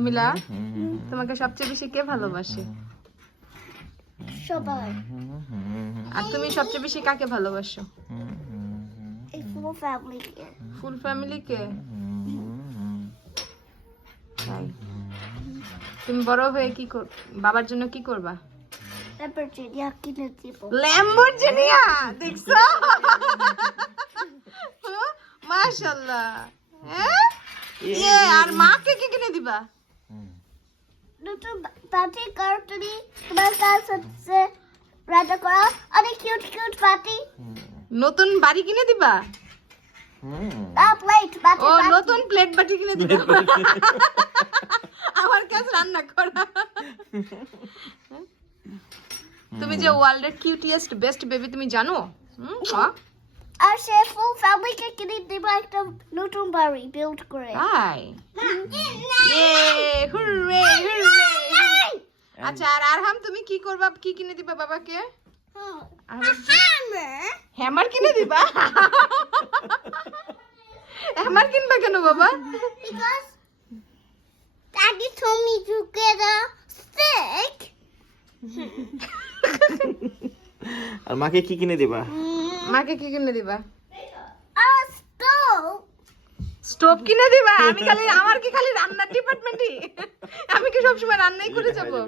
এমিলা, তোমাকে সবচেয়ে বেশি কে ভালোবাসে? সবাই। আর তুমি সবচেয়ে বেশি কাকে ভালোবাসো? এই ফুল ফ্যামিলিকে। ফুল ফ্যামিলিকে? তাই। তুমি বড় হয়ে কি বাবার জন্য কি করবা? ল্যাম্বরগিনি কিনে দিব। ল্যাম্বরগিনিয়া, দেখছো? মাশাআল্লাহ। হ্যাঁ? আর মাকে কি কিনে দিবা? নতুন পার্টি কার্টুনি তোমার কাছে হচ্ছে রাজা করা অনেক কিউট কিউট পার্টি। নতুন বাড়ি কিনে দিবা? প্লেট বাটি। ও, নতুন প্লেট বাটি কিনে দিবা? আমার কাছে রান্না করা। তুমি যে ওয়ার্ল্ডের কিউটিয়েস্ট বেস্ট বেবি তুমি জানো? আর সে ফুল ফ্যামিলিকে কিনে দিব একটা নতুন বাড়ি বিল্ড করে। তাই? Hurray hurray. আচ্ছা, আর আরহাম তুমি কি করবা? কি কিনে দিবা বাবাকে? হ্যামার কিনে দিবা? হ্যামার কিনবা কেন বাবা? Because Daddy told me to get a stick. আর মাকে কি কিনে দিবা? মাকে কি কিনে দিবা? A stove. স্টোভ কিনে দিবা? আমি খালি, আমার কি খালি রান্নার ডিপার্টমেন্টই? আমি কি সবসময় রান্নাই করে যাবো?